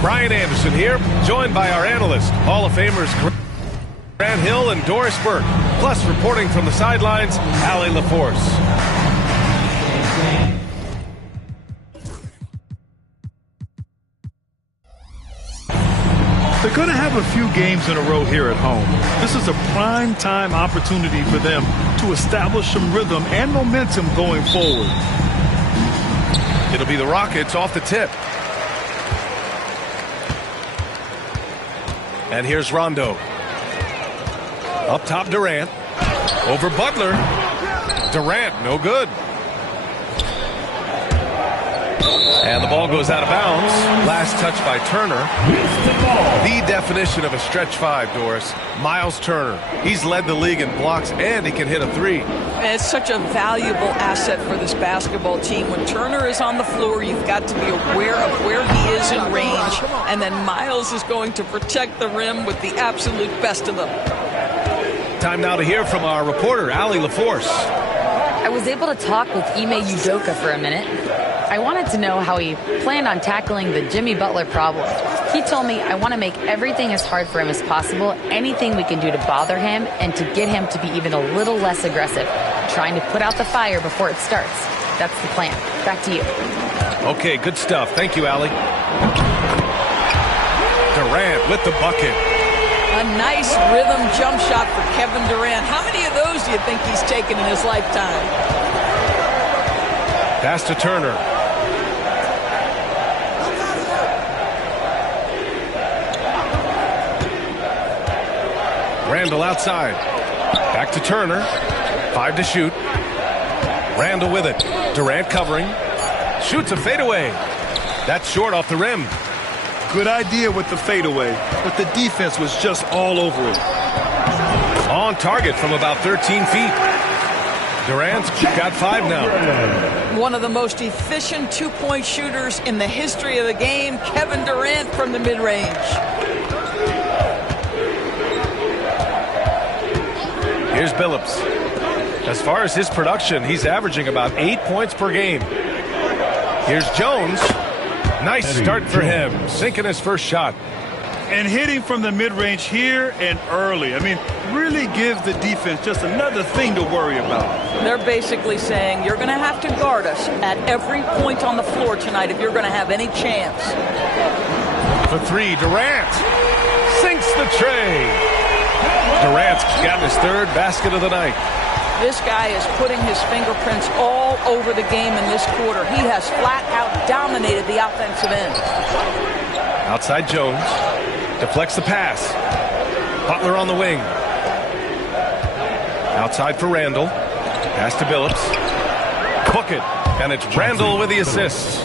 Brian Anderson here, joined by our analyst, Hall of Famers Grant Hill and Doris Burke, plus reporting from the sidelines, Allie LaForce. They're going to have a few games in a row here at home. This is a prime time opportunity for them to establish some rhythm and momentum going forward. It'll be the Rockets off the tip. And here's Rondo. Up top, Durant. Over Butler. Durant, no good. And the ball goes out of bounds. Last touch by Turner. The definition of a stretch five, Doris. Miles Turner. He's led the league in blocks, and he can hit a three. And it's such a valuable asset for this basketball team. When Turner is on the floor, you've got to be aware of where he is in range. And then Miles is going to protect the rim with the absolute best of them. Time now to hear from our reporter, Allie LaForce. I was able to talk with Ime Udoka for a minute. I wanted to know how he planned on tackling the Jimmy Butler problem. He told me I want to make everything as hard for him as possible, anything we can do to bother him and to get him to be even a little less aggressive, trying to put out the fire before it starts. That's the plan. Back to you. Okay, good stuff. Thank you, Allie. Durant with the bucket. A nice rhythm jump shot for Kevin Durant. How many of those do you think he's taken in his lifetime? Pass to Turner. Randall outside. Back to Turner. 5 to shoot. Randall with it. Durant covering. Shoots a fadeaway. That's short off the rim. Good idea with the fadeaway, but the defense was just all over it. On target from about 13 feet. Durant's got 5 now. One of the most efficient two-point shooters in the history of the game, Kevin Durant from the mid-range. Here's Billups. As far as his production, he's averaging about 8 points per game. Here's Jones. Nice start for him, sinking his first shot. And hitting from the mid-range here and early. I mean, really gives the defense just another thing to worry about. They're basically saying you're going to have to guard us at every point on the floor tonight if you're going to have any chance. For 3, Durant sinks the tray. Durant's got his 3rd basket of the night. This guy is putting his fingerprints all over the game in this quarter. He has flat out dominated the offensive end. Outside Jones. Deflects the pass. Butler on the wing. Outside for Randall. Pass to Billups. Book it. And it's Randall with the assist.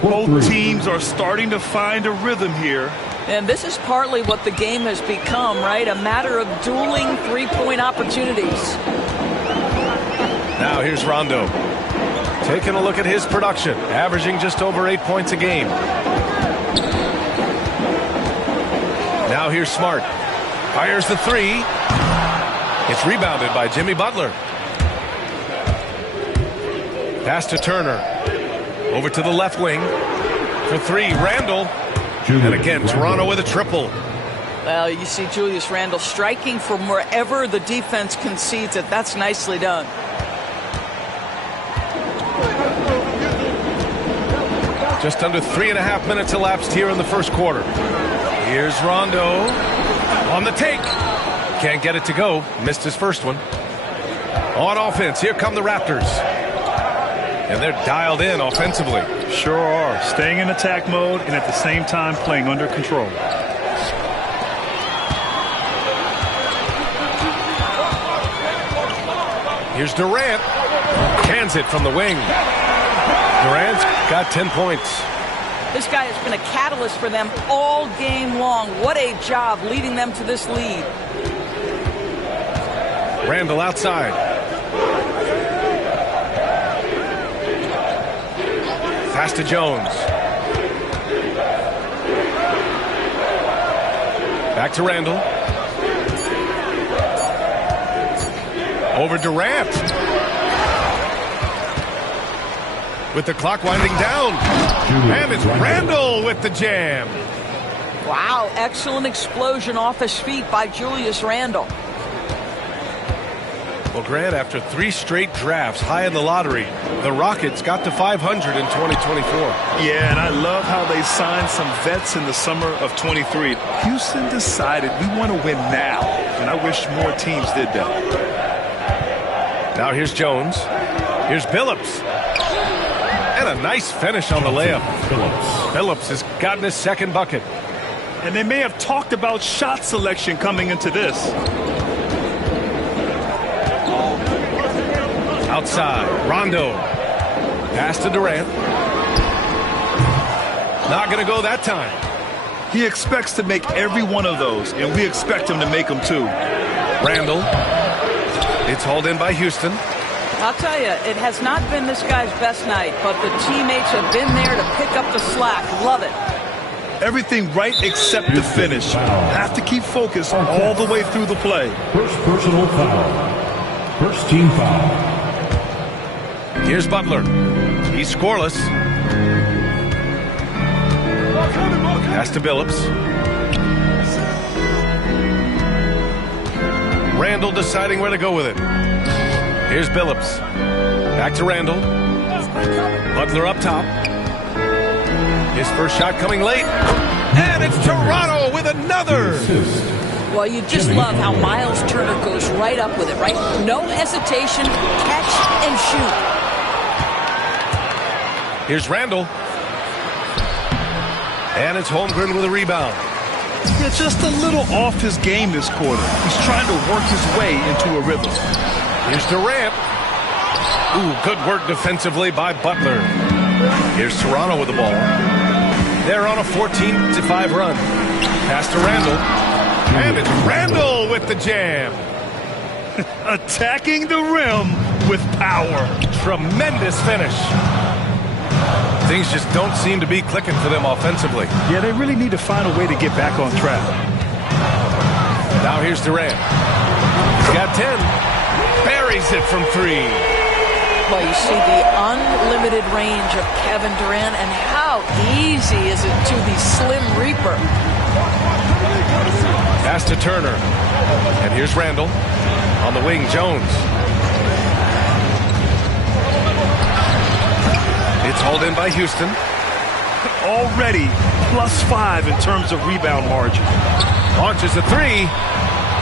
Both teams are starting to find a rhythm here. And this is partly what the game has become, right? A matter of dueling three-point opportunities. Now here's Rondo. Taking a look at his production. Averaging just over 8 points a game. Now here's Smart. Fires the 3. It's rebounded by Jimmy Butler. Pass to Turner. Over to the left wing. For 3, Randall. And again, Toronto with a triple. Well, you see Julius Randle striking from wherever the defense concedes it. That's nicely done. Just under 3.5 minutes elapsed here in the first quarter. Here's Rondo on the take. Can't get it to go. Missed his first one. On offense, here come the Raptors. And they're dialed in offensively. Sure are. Staying in attack mode and at the same time playing under control. Here's Durant. Cans it from the wing. Durant's got 10 points. This guy has been a catalyst for them all game long. What a job leading them to this lead. Randall outside. Pass to Jones. Back to Randall. Over Durant. With the clock winding down. And it's Randall with the jam. Wow, excellent explosion off his feet by Julius Randle. Well, Grant, after 3 straight drafts high in the lottery, the Rockets got to 500 in 2024. Yeah, and I love how they signed some vets in the summer of 23. Houston decided we want to win now, and I wish more teams did that. Now here's Jones. Here's Billups. And a nice finish on the layup. Billups has gotten his second bucket. And they may have talked about shot selection coming into this. Outside, Rondo. Pass to Durant. Not going to go that time. He expects to make every one of those, and we expect him to make them too. Randle. It's hauled in by Houston. I'll tell you, it has not been this guy's best night, but the teammates have been there to pick up the slack. Love it. Everything right except the finish. Have to keep focused all the way through the play. First personal foul. First team foul. Here's Butler. He's scoreless. Pass to Billups. Randle deciding where to go with it. Here's Billups. Back to Randle. Butler up top. His first shot coming late. And it's Toronto with another. Well, you just love how Miles Turner goes right up with it, right? No hesitation, catch and shoot. Here's Randle. And it's Holmgren with a rebound. Yeah, just a little off his game this quarter. He's trying to work his way into a rhythm. Here's Durant. Ooh, good work defensively by Butler. Here's Toronto with the ball. They're on a 14-5 run. Pass to Randle. And it's Randle with the jam. Attacking the rim with power. Tremendous finish. Things just don't seem to be clicking for them offensively. Yeah, they really need to find a way to get back on track. Now here's Durant. He's got 10. Buries it from 3. Well, you see the unlimited range of Kevin Durant, and how easy is it to the Slim Reaper? Pass to Turner. And here's Randle. On the wing, Jones. It's hauled in by Houston. Already +5 in terms of rebound margin. Launches a 3.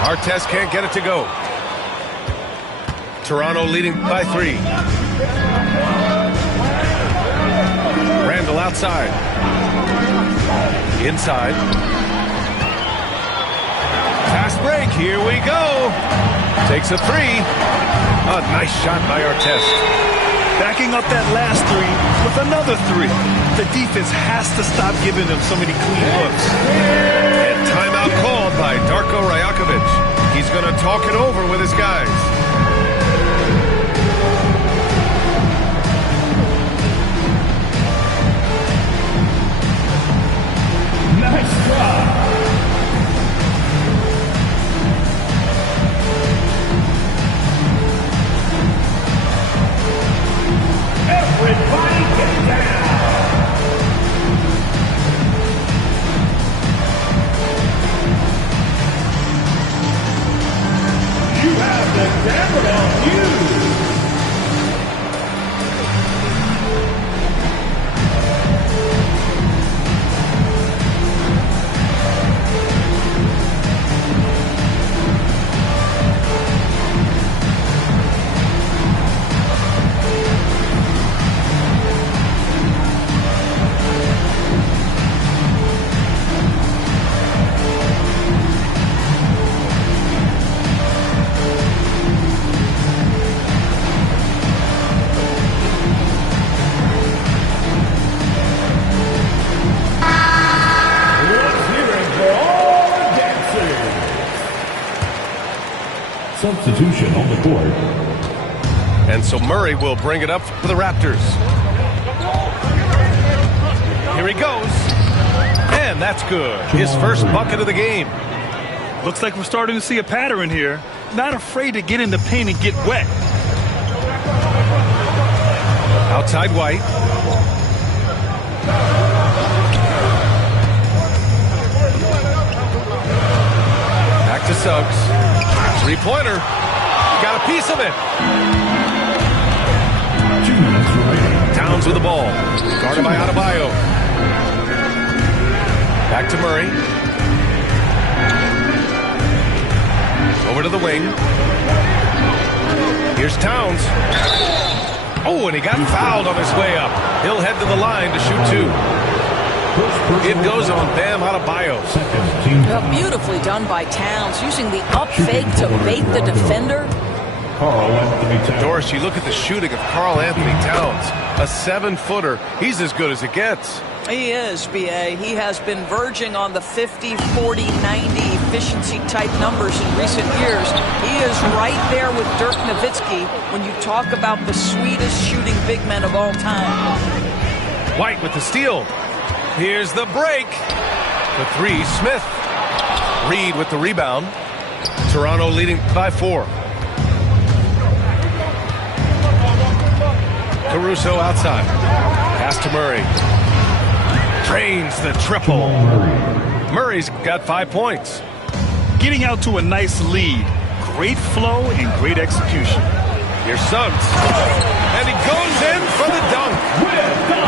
Artest can't get it to go. Toronto leading by 3. Randle outside. Inside. Fast break. Here we go. Takes a 3. A nice shot by Artest. Backing up that last 3 with another 3. The defense has to stop giving them so many clean looks. And timeout called by Darko Rajakovic. He's going to talk it over with his guys. Nice try. Everybody get down. You have the camera on you. Substitution on the court. And so Murray will bring it up for the Raptors. Here he goes. And that's good. His first bucket of the game. Looks like we're starting to see a pattern here. Not afraid to get in the paint and get wet. Outside White. Back to Suggs. 3-pointer. Got a piece of it. 2 minutes remaining. Towns with the ball. Guarded by Adebayo. Back to Murray. Over to the wing. Here's Towns. Oh, and he got fouled on his way up. He'll head to the line to shoot 2. It goes on Bam Adebayo. Beautifully done by Towns, using the up fake to bait the defender. Karl Anthony Towns. Doris, you look at the shooting of Karl Anthony Towns. A 7-footer. He's as good as it gets. He is, B.A. He has been verging on the 50, 40, 90 efficiency type numbers in recent years. He is right there with Dirk Nowitzki when you talk about the sweetest shooting big men of all time. White with the steal. Here's the break. The 3, Smith. Reed with the rebound. Toronto leading by 4. Caruso outside. Pass to Murray. Drains the triple. Murray's got 5 points. Getting out to a nice lead. Great flow and great execution. Here's Suggs. And he goes in for the dunk.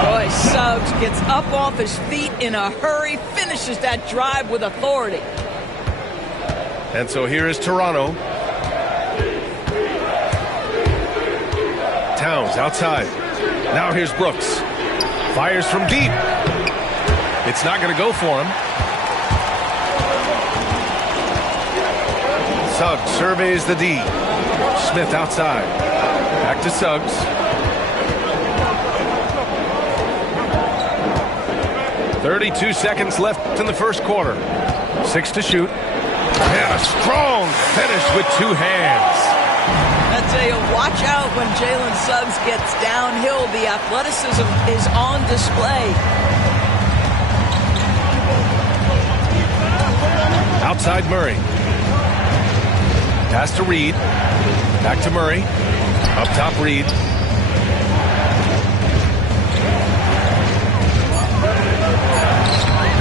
Boy, Suggs gets up off his feet in a hurry, finishes that drive with authority. And so here is Toronto. Towns outside. Now here's Brooks. Fires from deep. It's not going to go for him. Suggs surveys the D. Smith outside. Back to Suggs. .32 seconds left in the first quarter. 6 to shoot. And a strong finish with 2 hands. I tell you, watch out when Jalen Suggs gets downhill. The athleticism is on display. Outside Murray. Pass to Reed. Back to Murray. Up top Reed.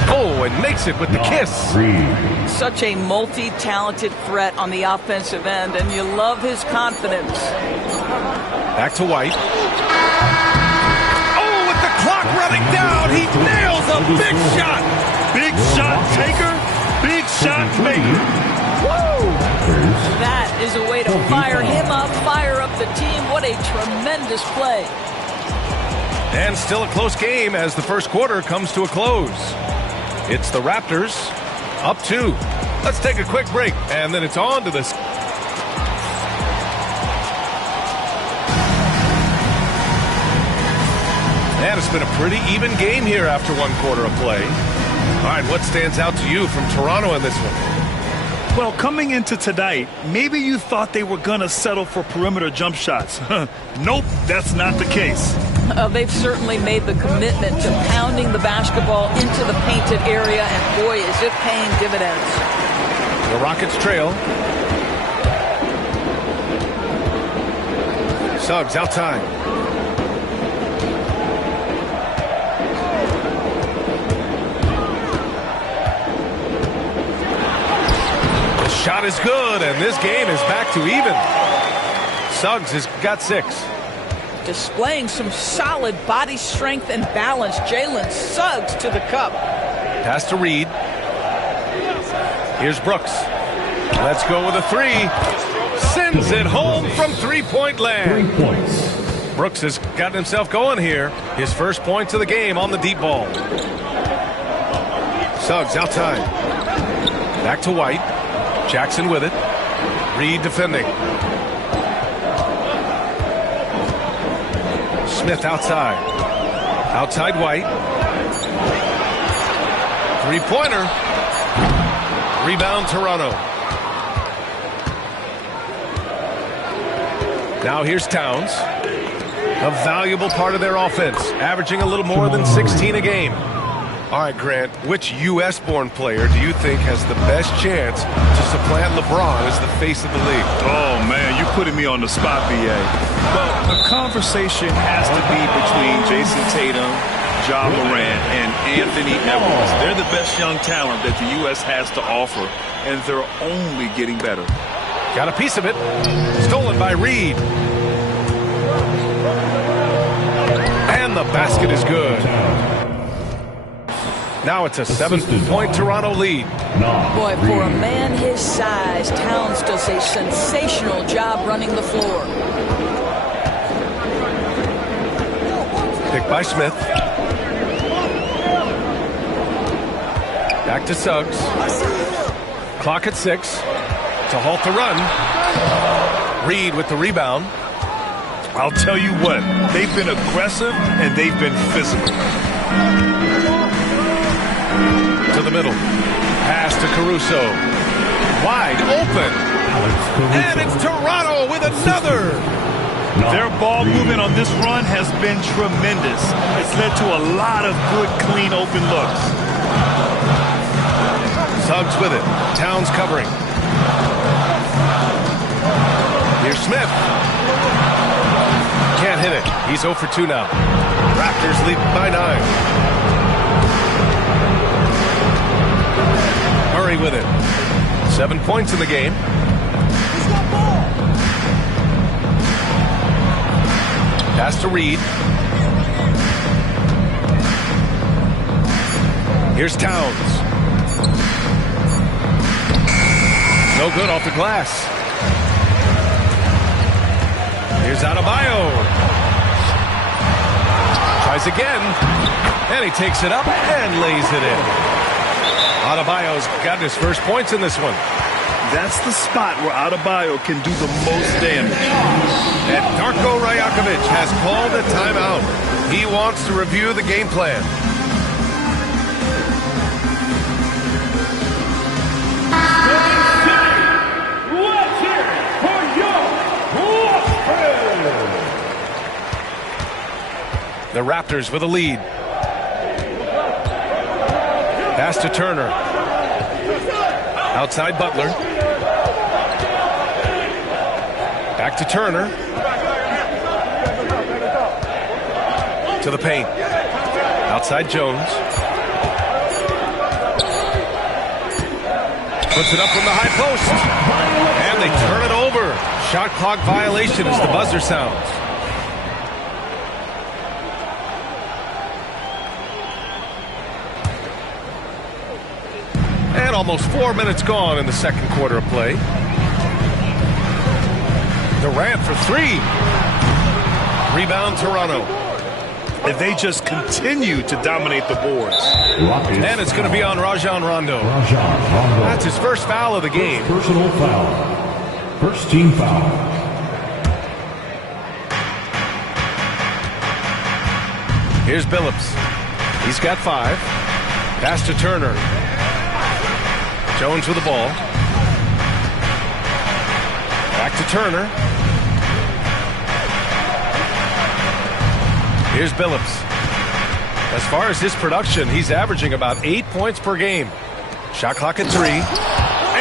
Oh, and makes it with the kiss. Such a multi-talented threat on the offensive end, and you love his confidence. Back to White. Oh, with the clock running down, he nails a big shot. Big shot taker, big shot maker. Woo! That is a way to fire him up, fire up the team. What a tremendous play. And still a close game as the first quarter comes to a close. It's the Raptors up 2. Let's take a quick break, and then it's on to this. And it's been a pretty even game here after 1 quarter of play. All right, what stands out to you from Toronto in this one? Well, coming into tonight, maybe you thought they were going to settle for perimeter jump shots. Nope, that's not the case. They've certainly made the commitment to pounding the basketball into the painted area, and boy, is it paying dividends. The Rockets trail. Suggs outside. The shot is good, and this game is back to even. Suggs has got 6. Displaying some solid body strength and balance. Jalen Suggs to the cup. Pass to Reed. Here's Brooks. Let's go with a 3. Sends it home from 3-point land. 3 points. Brooks has gotten himself going here. His first points of the game on the deep ball. Suggs outside. Back to White. Jackson with it. Reed defending. Smith outside. Outside White. 3-pointer. Rebound Toronto. Now here's Towns. A valuable part of their offense, averaging a little more than 16 a game. All right, Grant, which U.S.-born player do you think has the best chance to supplant LeBron as the face of the league? Oh, man, you're putting me on the spot, B.A. Well, the conversation has to be between Jason Tatum, Ja Morant and Anthony Edwards. They're the best young talent that the U.S. has to offer, and they're only getting better. Got a piece of it. Stolen by Reed. And the basket is good. Now it's a 7-point Toronto lead. Boy, for a man his size, Towns does a sensational job running the floor. Picked by Smith. Back to Suggs. Clock at 6. To halt the run. Reed with the rebound. I'll tell you what, they've been aggressive and they've been physical. To the middle. Pass to Caruso. Wide open. And it's Toronto with another. Their ball movement on this run has been tremendous. It's led to a lot of good, clean, open looks. Suggs with it. Towns covering. Here's Smith. Can't hit it. He's 0 for 2 now. Raptors lead by 9. Murray with it. 7 points in the game. Pass to Reed. Here's Towns. No good off the glass. Here's Adebayo. Tries again. And he takes it up and lays it in. Adebayo's got his first points in this one. That's the spot where Adebayo can do the most damage. And Darko Rajakovic has called a timeout. He wants to review the game plan. Let's hear it for your Raptors! The Raptors with a lead. Pass to Turner. Outside Butler. Back to Turner. To the paint. Outside Jones. Puts it up from the high post. And they turn it over. Shot clock violation as the buzzer sounds. And almost 4 minutes gone in the second quarter of play. Durant for 3. Rebound Toronto. If they just continue to dominate the boards. And it's going to be on Rajon Rondo. That's his first foul of the game. Personal foul. First team foul. Here's Billups. He's got 5. Pass to Turner. Jones with the ball. Back to Turner. Here's Billups. As far as his production, he's averaging about 8 points per game. Shot clock at 3.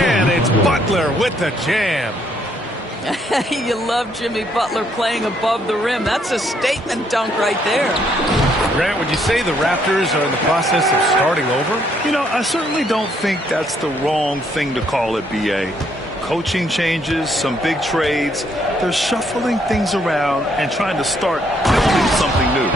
And it's Butler with the jam. You love Jimmy Butler playing above the rim. That's a statement dunk right there. Grant, would you say the Raptors are in the process of starting over? You know, I certainly don't think that's the wrong thing to call it, B.A. Coaching changes, some big trades. They're shuffling things around and trying to start building something new.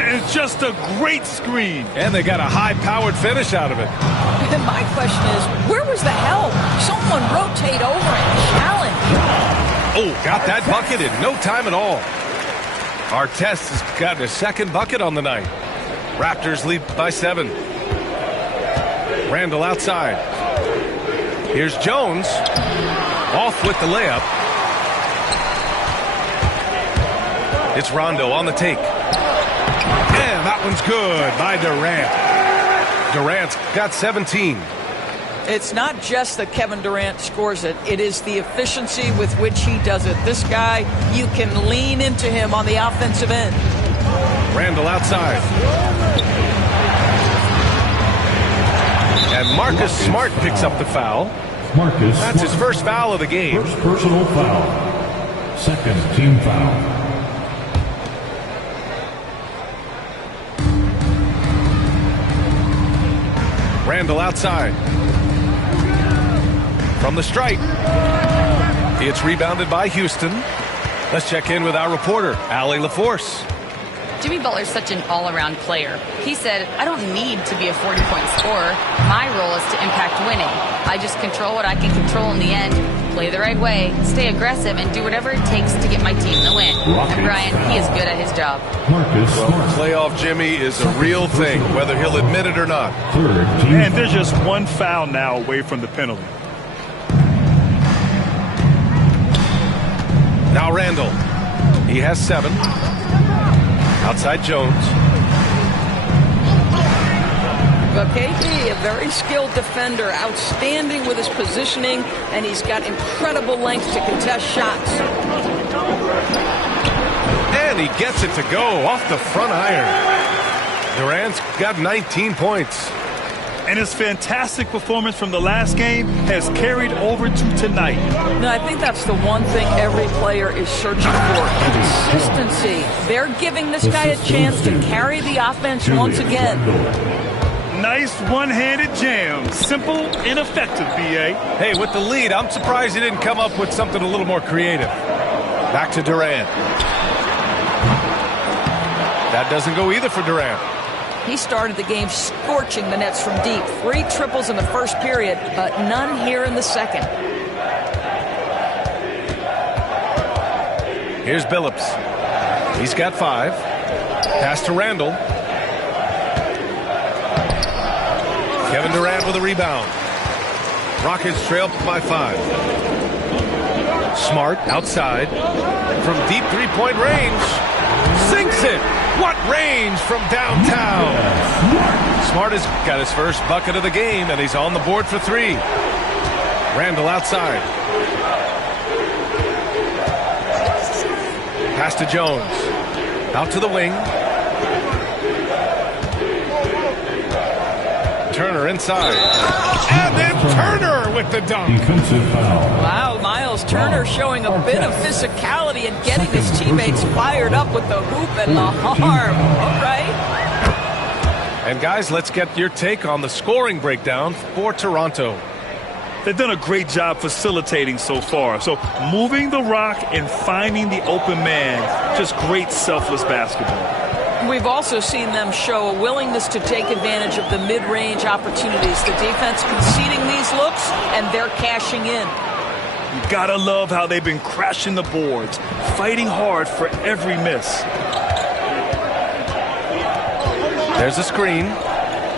And it's just a great screen. And they got a high-powered finish out of it. And my question is, where was the help? Someone rotate over and challenge. Oh, got that bucket in no time at all. Artest has got a second bucket on the night. Raptors lead by 7. Randall outside. Here's Jones. Off with the layup. It's Rondo on the take. And that one's good by Durant. Durant's got 17. It's not just that Kevin Durant scores it. It is the efficiency with which he does it. This guy, you can lean into him on the offensive end. Randall outside. And Marcus Smart picks up the foul. That's his first foul of the game. First personal foul. Second team foul. Randall outside. From the stripe. It's rebounded by Houston. Let's check in with our reporter, Allie LaForce. Jimmy Butler's such an all-around player. He said, I don't need to be a 40-point scorer. My role is to impact winning. I just control what I can control in the end, play the right way, stay aggressive, and do whatever it takes to get my team the win. And Brian, he is good at his job. Well, playoff Jimmy is a real thing, whether he'll admit it or not. And there's just one foul now away from the penalty. Now Randall. He has 7. Outside Jones. KD, a very skilled defender, outstanding with his positioning, and he's got incredible length to contest shots. And he gets it to go off the front iron. Durant's got 19 points. And his fantastic performance from the last game has carried over to tonight. No, I think that's the one thing every player is searching for. Consistency. They're giving this guy a chance to carry the offense once again. Nice one-handed jam. Simple and effective, B.A. Hey, with the lead, I'm surprised he didn't come up with something a little more creative. Back to Durant. That doesn't go either for Durant. He started the game scorching the Nets from deep. 3 triples in the first period, but none here in the second. Here's Billups. He's got 5. Pass to Randall. Kevin Durant with a rebound. Rockets trail by 5. Smart outside. From deep three-point range. Sinks it. What range from downtown. Smart has got his first bucket of the game, and he's on the board for 3. Randall outside. Pass to Jones. Out to the wing. Turner inside. And then Turner with the dunk. Defensive foul. Wow, Miles Turner showing a bit of physicality and getting his teammates fired up with the hoop and the arm. All right. And guys, let's get your take on the scoring breakdown for Toronto. They've done a great job facilitating so far. So moving the rock and finding the open man, just great selfless basketball. We've also seen them show a willingness to take advantage of the mid-range opportunities. The defense conceding these looks, and they're cashing in. You gotta love how they've been crashing the boards, fighting hard for every miss. There's a screen.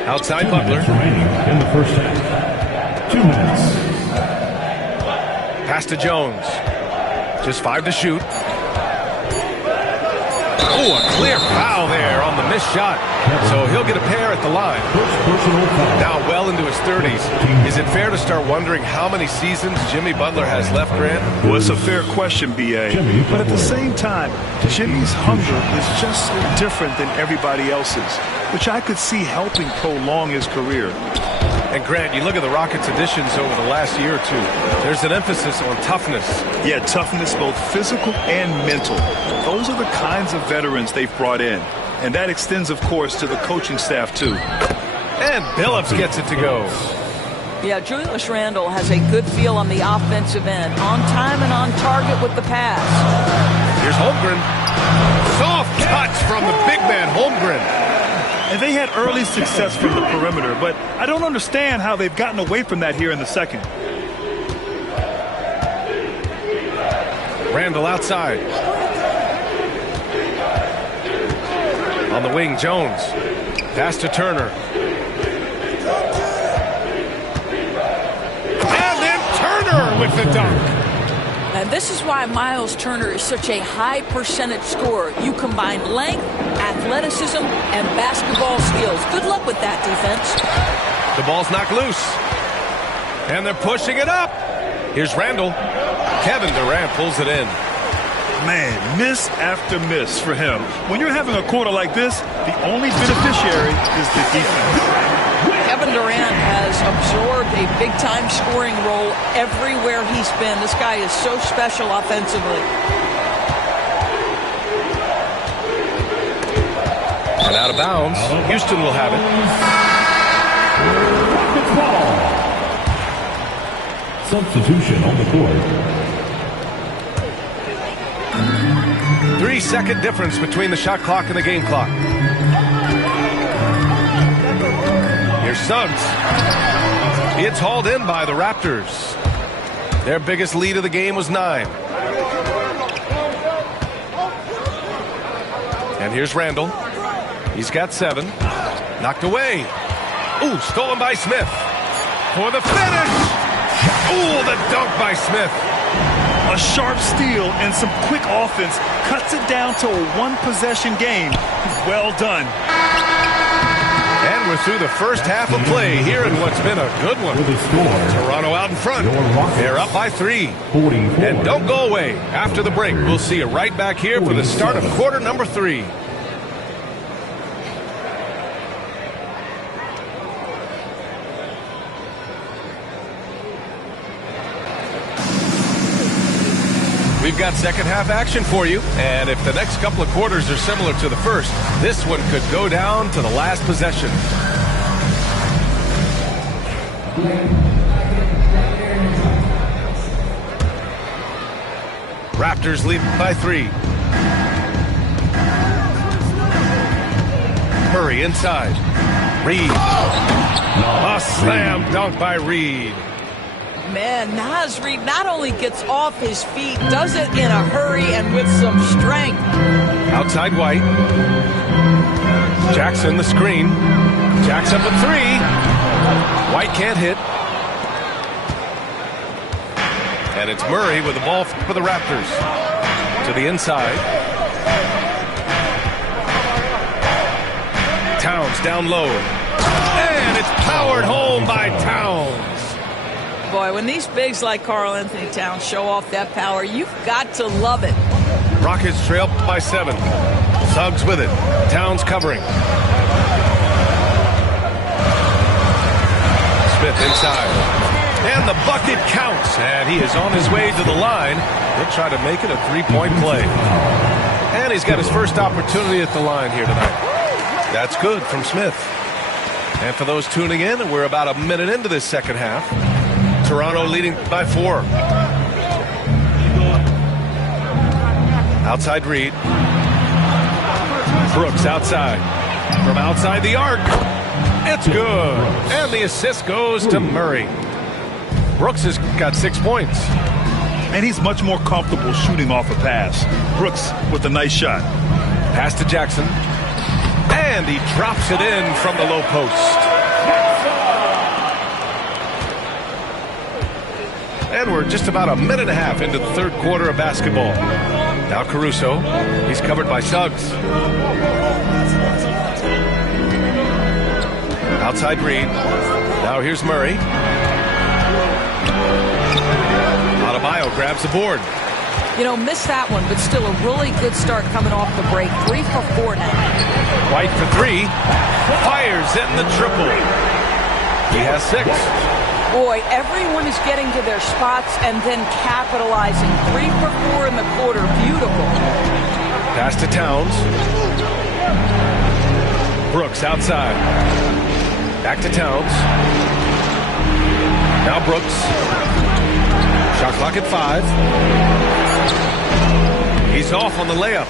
Outside 2 Butler. minutes remaining in the first half. 2 minutes. Pass to Jones. Just 5 to shoot. Oh, a clear foul there on the missed shot. So he'll get a pair at the line. Now well into his 30s. Is it fair to start wondering how many seasons Jimmy Butler has left, Grant? Well, it's a fair question, B.A. But at the same time, Jimmy's hunger is just so different than everybody else's, which I could see helping prolong his career. And Grant, you look at the Rockets' additions over the last year or two. There's an emphasis on toughness. Yeah, toughness, both physical and mental. Those are the kinds of veterans they've brought in. And that extends, of course, to the coaching staff, too. And Billups gets it to go. Yeah, Julius Randle has a good feel on the offensive end. On time and on target with the pass. Here's Holmgren. Soft touch from the big man, Holmgren. And they had early success from the perimeter, but I don't understand how they've gotten away from that here in the second. Randall outside. On the wing, Jones. Pass to Turner. And then Turner with the dunk. And this is why Miles Turner is such a high percentage scorer. You combine length, athleticism, and basketball skills. Good luck with that, defense. The ball's knocked loose. And they're pushing it up. Here's Randall. Kevin Durant pulls it in. Man, miss after miss for him. When you're having a quarter like this, the only beneficiary is the defense. Kevin Durant has absorbed a big-time scoring role everywhere he's been. This guy is so special offensively. And out of bounds, Houston will have it. Substitution on the court. 3-second difference between the shot clock and the game clock. Here's Suggs. It's hauled in by the Raptors. Their biggest lead of the game was 9. And here's Randall. He's got 7. Knocked away. Ooh, stolen by Smith. For the finish. Ooh, the dunk by Smith. A sharp steal and some quick offense cuts it down to a one-possession game. Well done. And we're through the first half of play here in what's been a good one. Toronto out in front. They're up by 3. And don't go away. After the break, we'll see you right back here for the start of quarter number 3. We've got second half action for you, and if the next couple of quarters are similar to the first, this one could go down to the last possession. Raptors lead by 3. Murray inside. Reed. A slam dunk by Reed. Man, Naz Reid not only gets off his feet, does it in a hurry and with some strength. Outside White. Jackson the screen. Jacks up a 3. White can't hit. And it's Murray with the ball for the Raptors. To the inside. Towns down low. And it's powered home by Towns. Boy, when these bigs like Karl Anthony Towns show off that power, you've got to love it. Rockets trail by 7. Suggs with it. Towns covering. Smith inside. And the bucket counts. And he is on his way to the line. He'll try to make it a 3-point play. And he's got his first opportunity at the line here tonight. That's good from Smith. And for those tuning in, we're about a minute into this second half. Toronto leading by 4. Outside Reed. Brooks outside. From outside the arc. It's good. And the assist goes to Murray. Brooks has got 6 points. And he's much more comfortable shooting off a pass. Brooks with a nice shot. Pass to Jackson. And he drops it in from the low post. And we're just about a minute and a half into the third quarter of basketball. Now Caruso. He's covered by Suggs. Outside Reed. Now here's Murray. Adebayo grabs the board. You know, missed that one, but still a really good start coming off the break. 3 for 4 now. White for 3. Fires in the triple. He has 6. Boy, everyone is getting to their spots and then capitalizing. 3 for 4 in the quarter. Beautiful. Pass to Towns. Brooks outside. Back to Towns. Now Brooks. Shot clock at 5. He's off on the layup.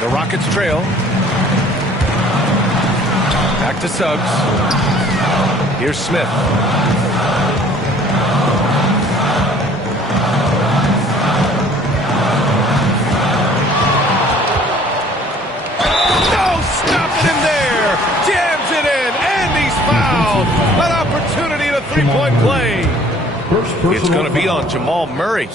The Rockets trail. Back to Suggs. Here's Smith. Jams it in, and he's fouled. An opportunity to 3-point play. It's going to be on Jamal Murray.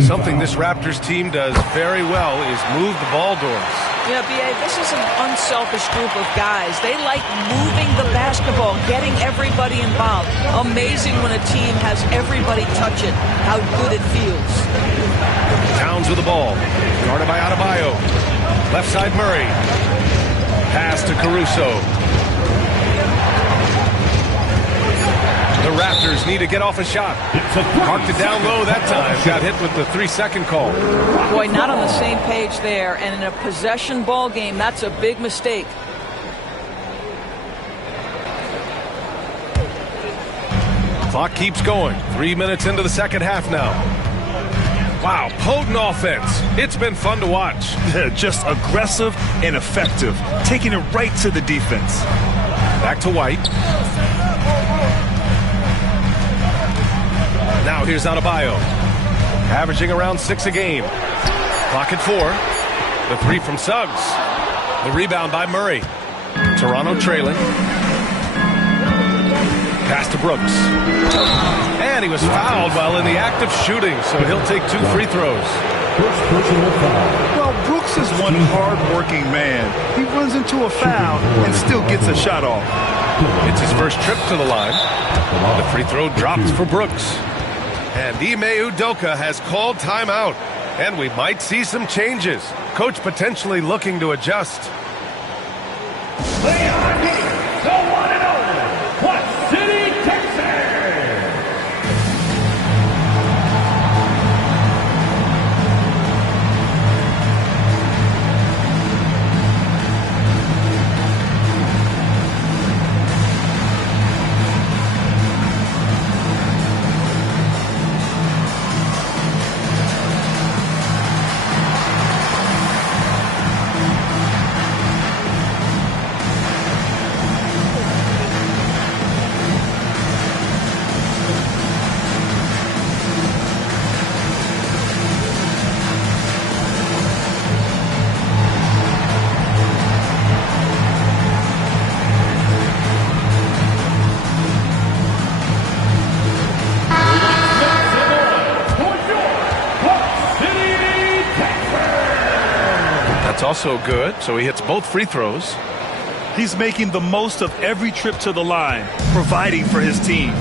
Something this Raptors team does very well is move the ball doors. Yeah, B.A., this is an unselfish group of guys. They like moving the basketball, getting everybody involved. Amazing when a team has everybody touch it, how good it feels. Towns with the ball. Guarded by Adebayo. Left side Murray. Pass to Caruso. The Raptors need to get off a shot. Marked it down low that time. Got hit with the 3-second call. Boy, not on the same page there. And in a possession ball game, that's a big mistake. Clock keeps going. 3 minutes into the second half now. Wow, potent offense. It's been fun to watch. Just aggressive and effective, taking it right to the defense. Back to White. Now here's Adebayo. Averaging around 6 a game. Clock at 4. The 3 from Suggs. The rebound by Murray. Toronto trailing. Pass to Brooks. And he was fouled while in the act of shooting, so he'll take 2 free throws. First personal foul. Well, Brooks is one hard-working man. He runs into a foul and still gets a shot off. It's his first trip to the line. The free throw drops for Brooks. And Ime Udoka has called timeout. And we might see some changes. Coach potentially looking to adjust. They are here, the one and only Quad City, Texas. Also good, so he hits both free throws. He's making the most of every trip to the line, providing for his team.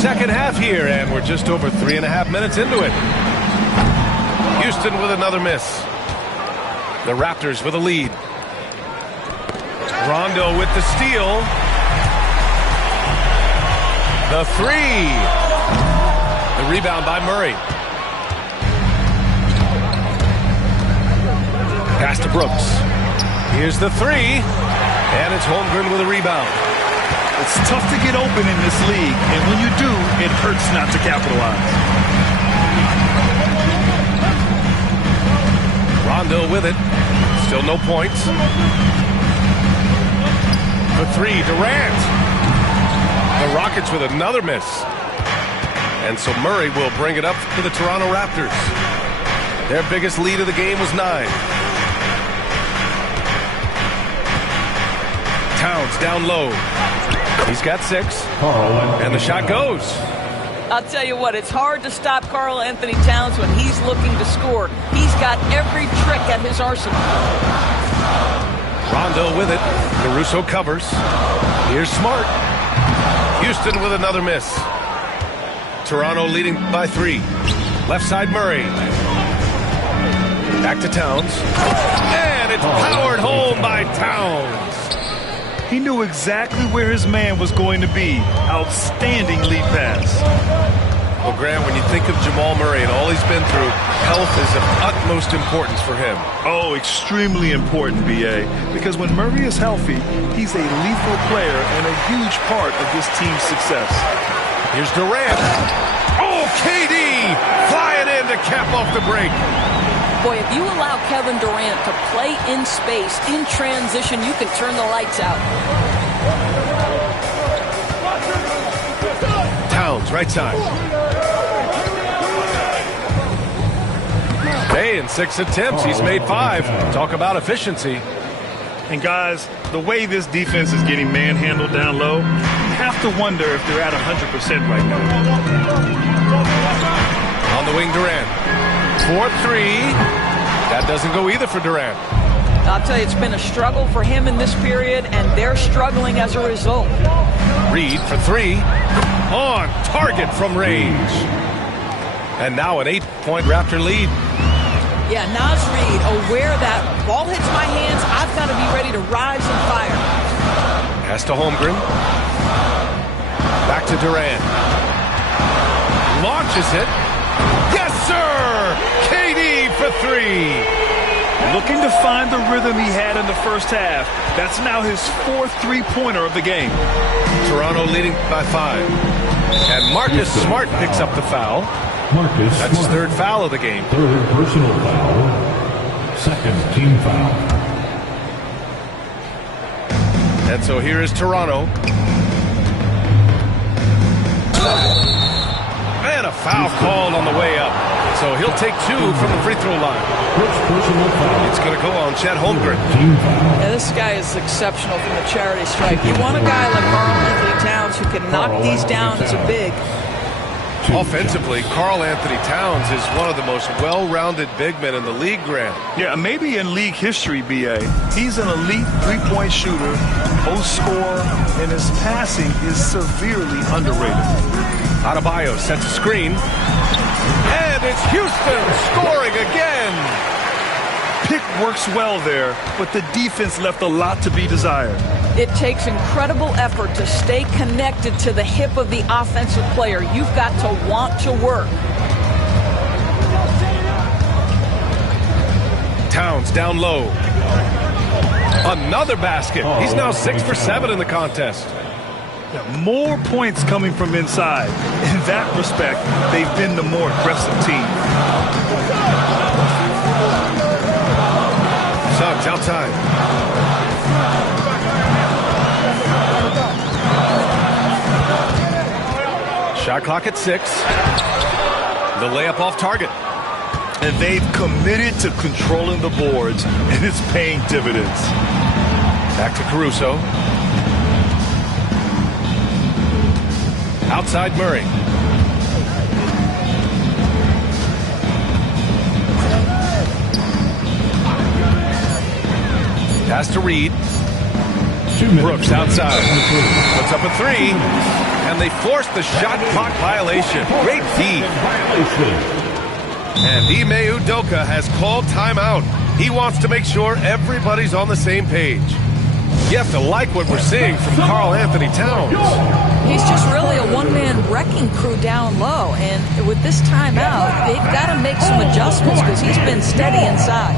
Second half here, and we're just over 3.5 minutes into it. Houston with another miss. The Raptors with a lead. Rondo with the steal. The 3. The rebound by Murray. Pass to Brooks. Here's the 3. And it's Holmgren with a rebound. It's tough to get open in this league, and when you do, it hurts not to capitalize. Rondo with it. Still no points. The 3, Durant. The Rockets with another miss. And so Murray will bring it up to the Toronto Raptors. Their biggest lead of the game was 9. Towns down low. He's got 6. And the shot goes. I'll tell you what, it's hard to stop Karl Anthony Towns when he's looking to score. He's got every trick at his arsenal. Rondo with it. Caruso covers. Here's Smart. Houston with another miss. Toronto leading by 3. Left side Murray. Back to Towns. And it's powered home by Towns. He knew exactly where his man was going to be. Outstanding lead pass. Well, Graham, when you think of Jamal Murray and all he's been through, health is of utmost importance for him. Oh, extremely important, B.A., because when Murray is healthy, he's a lethal player and a huge part of this team's success. Here's Durant. Oh, KD flying in to cap off the break. Boy, if you allow Kevin Durant to play in space, in transition, you can turn the lights out. Towns, right side. Hey, in 6 attempts, he's made 5. Talk about efficiency. And guys, the way this defense is getting manhandled down low, you have to wonder if they're at 100% right now. On the wing, Durant. 4-3. That doesn't go either for Durant. I'll tell you, it's been a struggle for him in this period, and they're struggling as a result. Reed for 3. On target from range. And now an 8-point Raptor lead. Yeah, Naz Reid, aware that ball hits my hands, I've got to be ready to rise and fire. Pass to Holmgren. Back to Durant. Launches it. Yes, sir! KD for 3. Looking to find the rhythm he had in the first half. That's now his 4th three-pointer of the game. Toronto leading by 5. And Marcus Smart picks up the foul. That's his 3rd foul of the game. 3rd personal foul. 2nd team foul. And so here is Toronto. And a foul called on the way up. So he'll take 2 from the free throw line. First personal foul. It's going to go on Chet Holmgren. Team foul. Yeah, this guy is exceptional from the charity stripe. You want a guy like Karl Anthony Towns who can knock these down as a big. Offensively, Karl Anthony Towns is one of the most well-rounded big men in the league, Grant. Yeah, maybe in league history, B.A. He's an elite three-point shooter, post scorer, and his passing is severely underrated. Adebayo sets a screen. And it's Houston scoring again. Pick works well there, but the defense left a lot to be desired. It takes incredible effort to stay connected to the hip of the offensive player. You've got to want to work. Towns down low. Another basket. He's now 6 for 7 in the contest. More points coming from inside. In that respect, they've been the more aggressive team. Suggs outside. Shot clock at 6. The layup off target. And they've committed to controlling the boards, and it's paying dividends. Back to Caruso. Outside Murray. Pass to Reed. Brooks outside. Puts up a 3. And they force the shot clock violation. Great D. And Ime Udoka has called timeout. He wants to make sure everybody's on the same page. You have to like what we're seeing from Karl Anthony Towns. He's just really a one-man wrecking crew down low. And with this timeout, they've got to make some adjustments because he's been steady inside.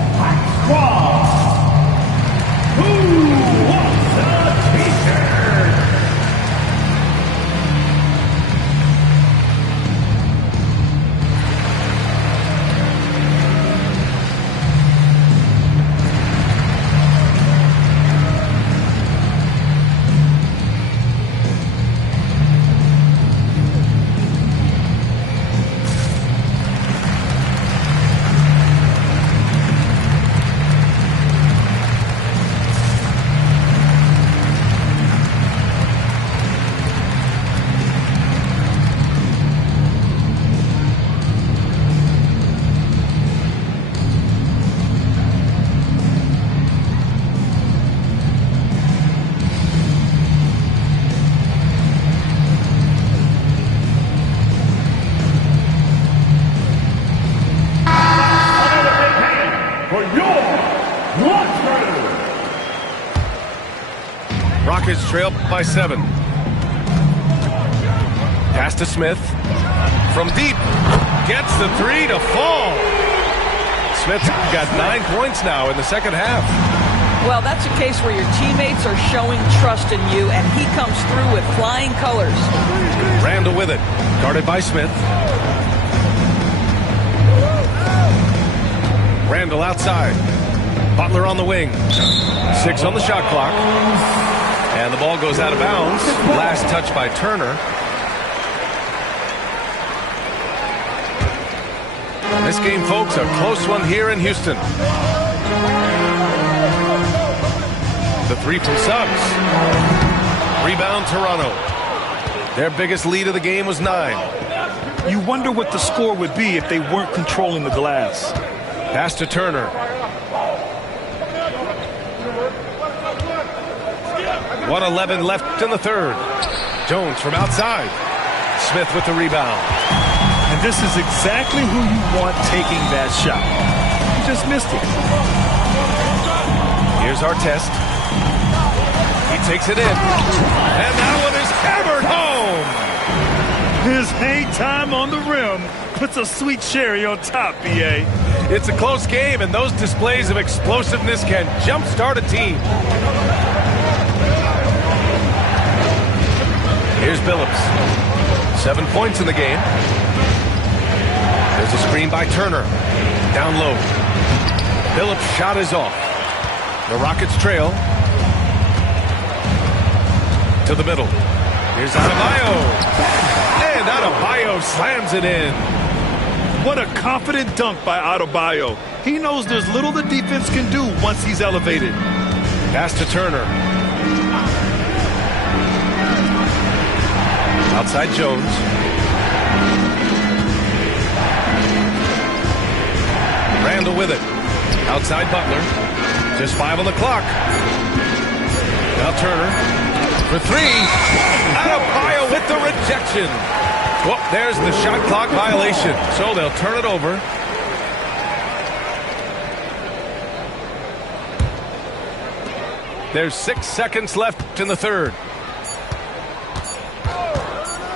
Rockets trail by 7. Pass to Smith. From deep. Gets the 3 to fall. Smith's got 9 points now in the second half. Well, that's a case where your teammates are showing trust in you, and he comes through with flying colors. Randall with it. Guarded by Smith. Randall outside. Butler on the wing. 6 on the shot clock. And the ball goes out of bounds. Last touch by Turner. This game, folks, a close one here in Houston. The 3 from Suggs. Rebound, Toronto. Their biggest lead of the game was 9. You wonder what the score would be if they weren't controlling the glass. Pass to Turner. 1:11 left in the third. Jones from outside. Smith with the rebound. And this is exactly who you want taking that shot. You just missed it. Here's our test. He takes it in. And that one is hammered home. His hang time on the rim puts a sweet cherry on top, B.A. It's a close game, and those displays of explosiveness can jumpstart a team. Here's Billups. 7 points in the game. There's a screen by Turner. Down low. Billups' shot is off. The Rockets trail. To the middle. Here's Adebayo. And Adebayo slams it in. What a confident dunk by Adebayo. He knows there's little the defense can do once he's elevated. Pass to Turner. Outside Jones. Randall with it. Outside Butler. Just 5 on the clock. Now Turner for 3. Adebayo with the rejection. Well, there's the shot clock violation. So they'll turn it over. There's 6 seconds left in the third.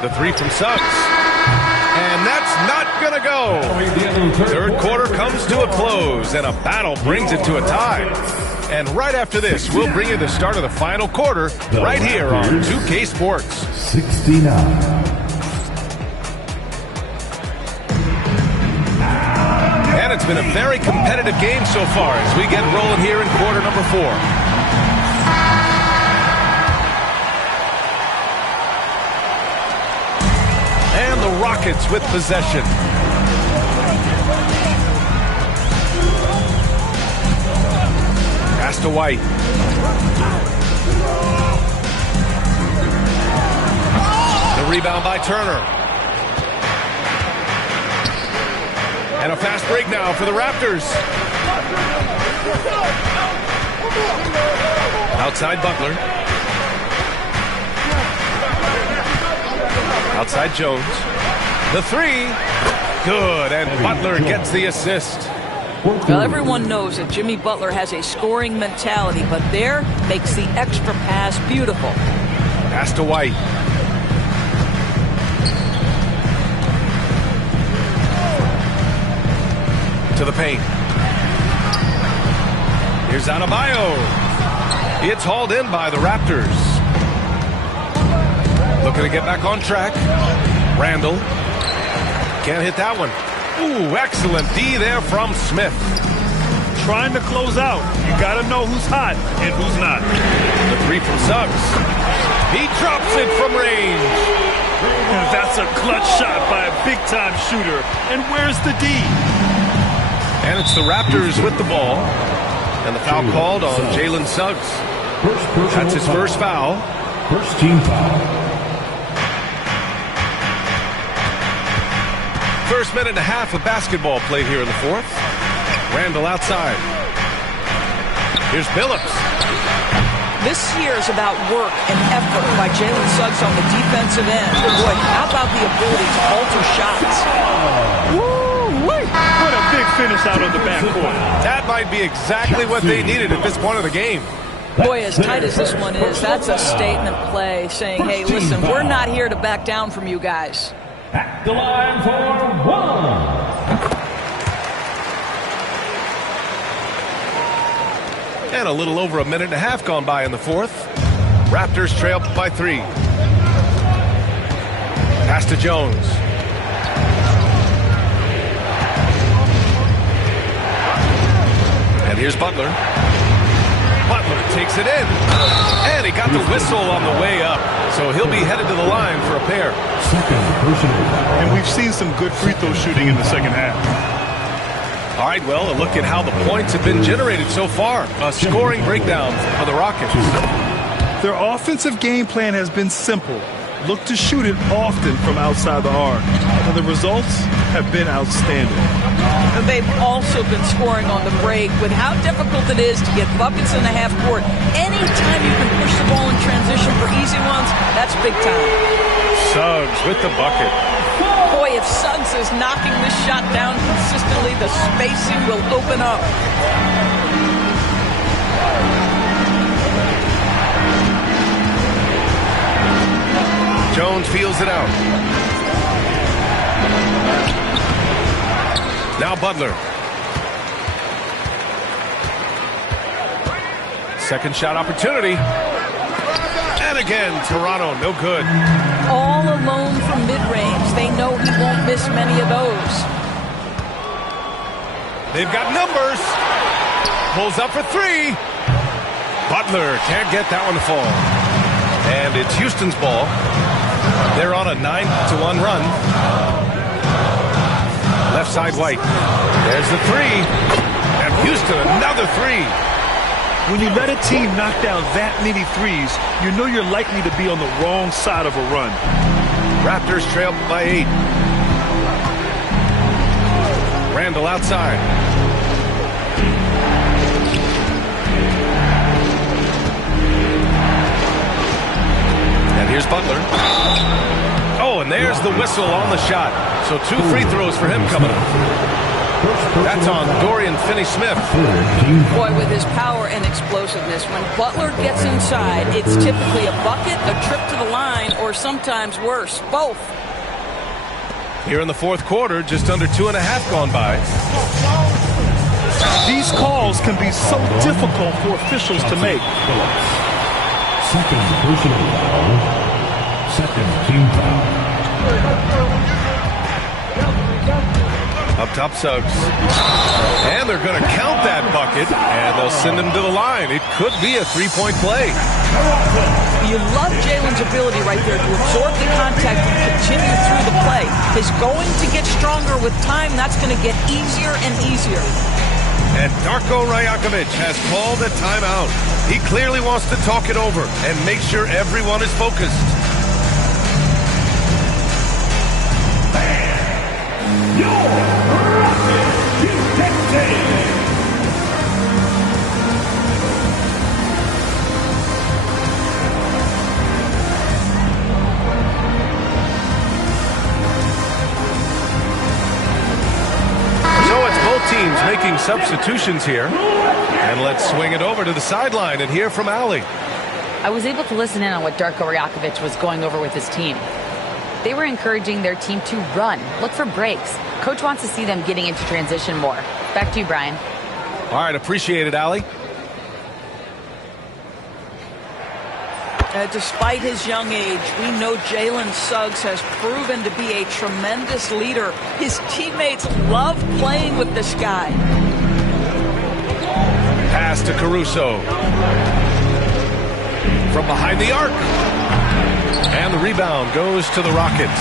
The 3 from Suggs. And that's not going to go. Third quarter comes to a close, and a battle brings it to a tie. And right after this, we'll bring you the start of the final quarter right here on 2K Sports. 69. And it's been a very competitive game so far as we get rolling here in quarter number 4. And the Rockets with possession. Pass to White. The rebound by Turner. And a fast break now for the Raptors. Outside Butler. Outside Jones. The 3. Good. And Butler gets the assist. Well, everyone knows that Jimmy Butler has a scoring mentality, but there makes the extra pass beautiful. Pass to White. To the paint. Here's Adebayo. It's hauled in by the Raptors. Looking to get back on track. Randall. Can't hit that one. Ooh, excellent D there from Smith. Trying to close out. You got to know who's hot and who's not. The 3 from Suggs. He drops it from range. That's a clutch shot by a big-time shooter. And where's the D? And it's the Raptors with the ball. And the foul called on Jalen Suggs. That's his first foul. First team foul. First minute and a half of basketball played here in the fourth. Randall outside. Here's Billups. This here is about work and effort by Jalen Suggs on the defensive end. Boy, how about the ability to alter shots? Woo-wee! What a big finish out of the backcourt. That might be exactly what they needed at this point of the game. Boy, as tight as this one is, that's a statement play saying, hey, listen, we're not here to back down from you guys. At the line for 1. And a little over a minute and a half gone by in the fourth. Raptors trail by 3. Pass to Jones. And here's Butler. Butler takes it in. And he got the whistle on the way up. So he'll be headed to the line for a pair. And we've seen some good free throw shooting in the second half. All right, well, a look at how the points have been generated so far. A scoring breakdown for the Rockets. Their offensive game plan has been simple. Look to shoot it often from outside the arc. And the results have been outstanding. And they've also been scoring on the break with how difficult it is to get buckets in the half court. Anytime you can push the ball in transition for easy ones, that's big time. Suggs with the bucket. Boy, if Suggs is knocking this shot down consistently, the spacing will open up. Jones feels it out. Now Butler. Second shot opportunity. And again, Toronto, no good. All alone from mid-range. They know he won't miss many of those. They've got numbers. Pulls up for three. Butler can't get that one to fall. And it's Houston's ball. They're on a 9-1 run. Left side White. There's the three. And Houston, another three. When you let a team knock down that many threes, you know you're likely to be on the wrong side of a run. Raptors trail by 8. Randall outside. And here's Butler. Oh, and there's the whistle on the shot. So 2 free throws for him coming up. That's on Dorian Finney-Smith. Boy, with his power and explosiveness, when Butler gets inside, it's typically a bucket, a trip to the line, or sometimes worse, both. Here in the fourth quarter, just under 2.5 gone by. These calls can be so difficult for officials to make. Second personal foul. Second team foul. Up top, Suggs. And they're going to count that bucket, and they'll send him to the line. It could be a three-point play. You love Jalen's ability right there to absorb the contact and continue through the play. He's going to get stronger with time. That's going to get easier and easier. And Darko Rajakovic has called a timeout. He clearly wants to talk it over and make sure everyone is focused. Teams making substitutions here. And let's swing it over to the sideline and hear from Allie. I was able to listen in on what Darko Rajakovic was going over with his team. They were encouraging their team to run, look for breaks. Coach wants to see them getting into transition more. Back to you, Brian. All right, appreciate it, Allie. Despite his young age, we know Jalen Suggs has proven to be a tremendous leader. His teammates love playing with this guy. Pass to Caruso. From behind the arc. And the rebound goes to the Rockets.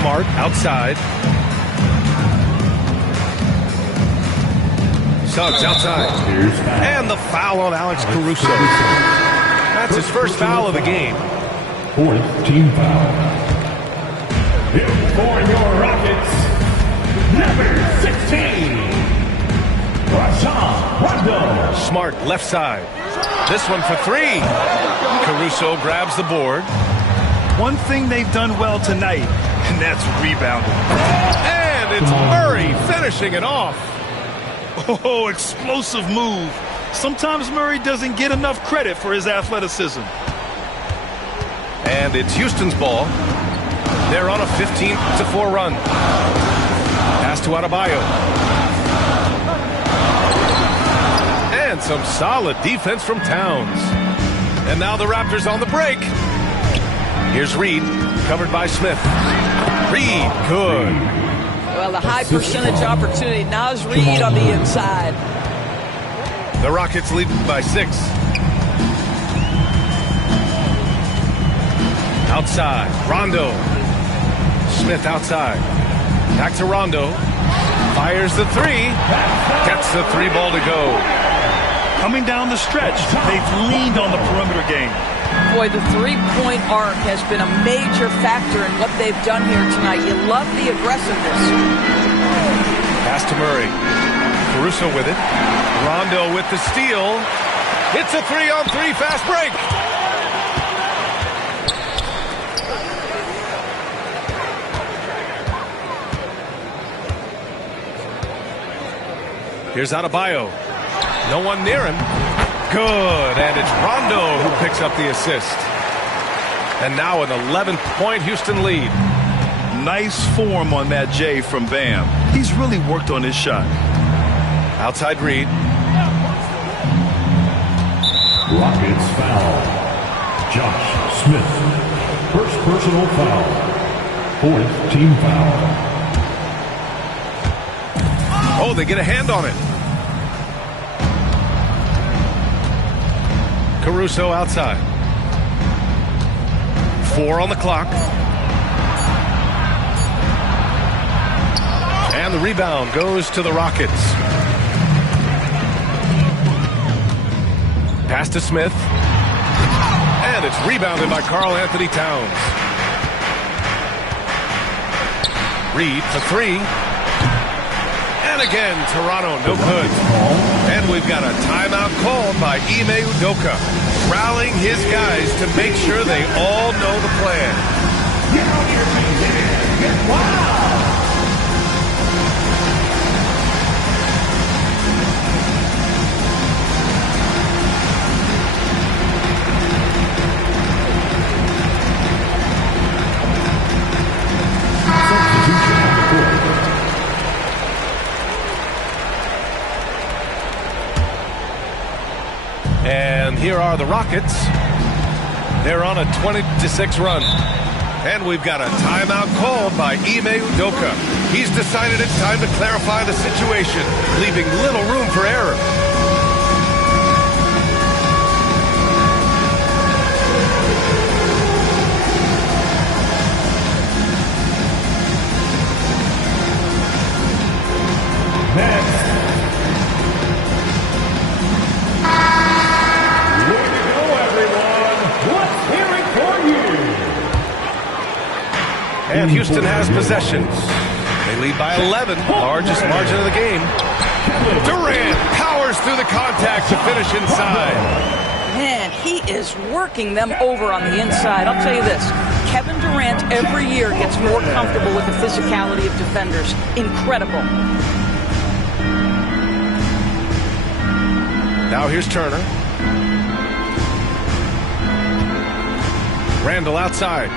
Smart outside. Suggs outside. And the foul on Alex Caruso. That's his first foul of the game. Fourth team foul. Here for your Rockets, number 16, Rondo. Smart left side. This one for three. Caruso grabs the board. One thing they've done well tonight, and that's rebounding. And it's Murray finishing it off. Oh, explosive move. Sometimes Murray doesn't get enough credit for his athleticism. And it's Houston's ball. They're on a 15-4 run. Pass to Adebayo. And some solid defense from Towns. And now the Raptors on the break. Here's Reed, covered by Smith. Reed, good. Well, the high percentage opportunity. Naz Reid on the inside. The Rockets lead by 6. Outside, Rondo. Smith outside. Back to Rondo. Fires the three. Gets the three ball to go. Coming down the stretch, they've leaned on the perimeter game. Boy, the three-point arc has been a major factor in what they've done here tonight. You love the aggressiveness. Pass to Murray. Caruso with it. Rondo with the steal. It's a 3-on-3 fast break. Here's Adebayo. No one near him. Good, and it's Rondo who picks up the assist. And now an 11-point Houston lead. Nice form on that J from Bam. He's really worked on his shot. Outside read. Rockets foul. Josh Smith. First personal foul. Fourth team foul. Oh, they get a hand on it. Caruso outside. 4 on the clock. And the rebound goes to the Rockets. Pass to Smith. And it's rebounded by Karl Anthony Towns. Reed for 3. And again, Toronto, no good. And we've got a timeout called by Ime Udoka, rallying his guys to make sure they all know the plan. Get on your feet. Get wild. And here are the Rockets. They're on a 20-6 run. And we've got a timeout called by Ime Udoka. He's decided it's time to clarify the situation, leaving little room for error. Next. And Houston has possession. They lead by 11, largest margin of the game. Durant powers through the contact to finish inside. Man, he is working them over on the inside. I'll tell you this, Kevin Durant every year gets more comfortable with the physicality of defenders. Incredible. Now here's Turner. Randall outside.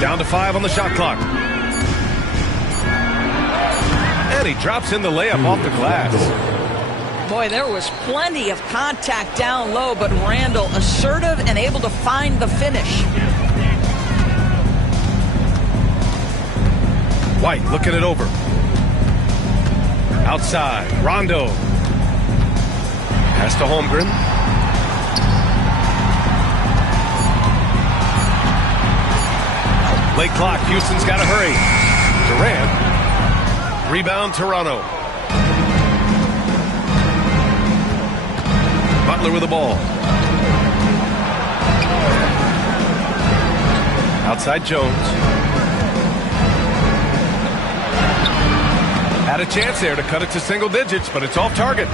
Down to 5 on the shot clock. And he drops in the layup off the glass. Boy, there was plenty of contact down low, but Randall assertive and able to find the finish. White looking it over. Outside, Rondo. Pass to Holmgren. Late clock, Houston's got to hurry. Durant. Rebound, Toronto. Butler with the ball. Outside Jones. Had a chance there to cut it to single digits, but it's off target.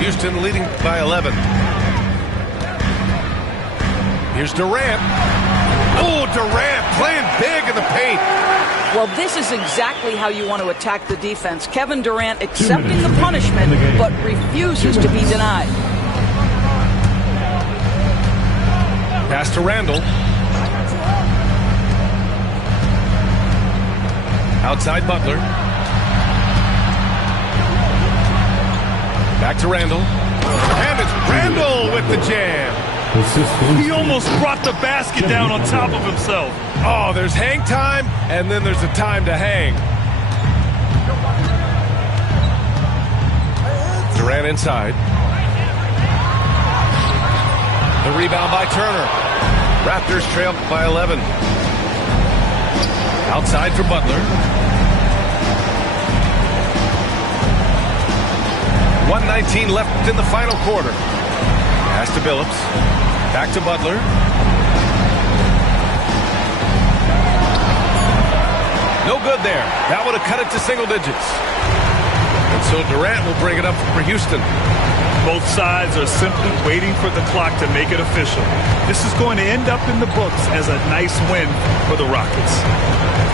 Houston leading by 11. Here's Durant. Oh, Durant playing big in the paint. Well, this is exactly how you want to attack the defense. Kevin Durant accepting the punishment, but refuses to be denied. Pass to Randall. Outside Butler. Back to Randall. And it's Randall with the jam. He almost brought the basket down on top of himself. Oh, there's hang time, and then there's a time to hang. Durant inside. The rebound by Turner. Raptors trail by 11. Outside for Butler. 1:19 left in the final quarter. Pass to Billups. Back to Butler. No good there. That would have cut it to single digits. And so Durant will bring it up for Houston. Both sides are simply waiting for the clock to make it official. This is going to end up in the books as a nice win for the Rockets.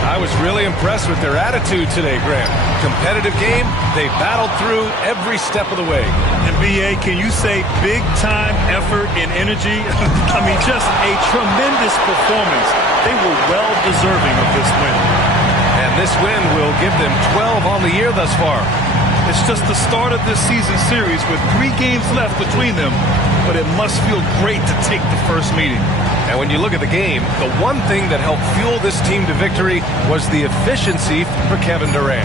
I was really impressed with their attitude today, Grant. Competitive game, they battled through every step of the way. And B.A., can you say big-time effort and energy? I mean, just a tremendous performance. They were well deserving of this win. And And this win will give them 12 on the year thus far. It's just the start of this season series with 3 games left between them, but it must feel great to take the first meeting. And when you look at the game, the one thing that helped fuel this team to victory was the efficiency for Kevin Durant.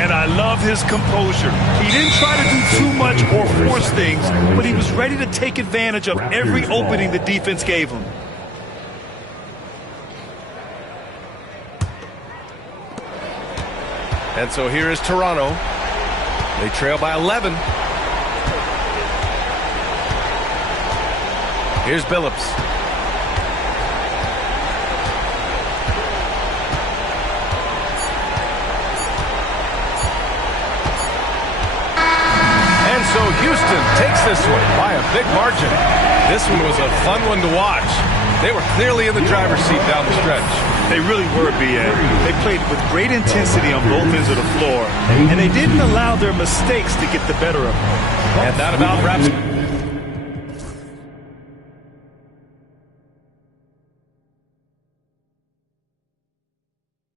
And I love his composure. He didn't try to do too much or force things, but he was ready to take advantage of every opening the defense gave him. And so here is Toronto. They trail by 11. Here's Billups. And so Houston takes this one by a big margin. This one was a fun one to watch. They were clearly in the driver's seat down the stretch. They really were, B.A. They played with great intensity on both ends of the floor, and they didn't allow their mistakes to get the better of them. And that about wraps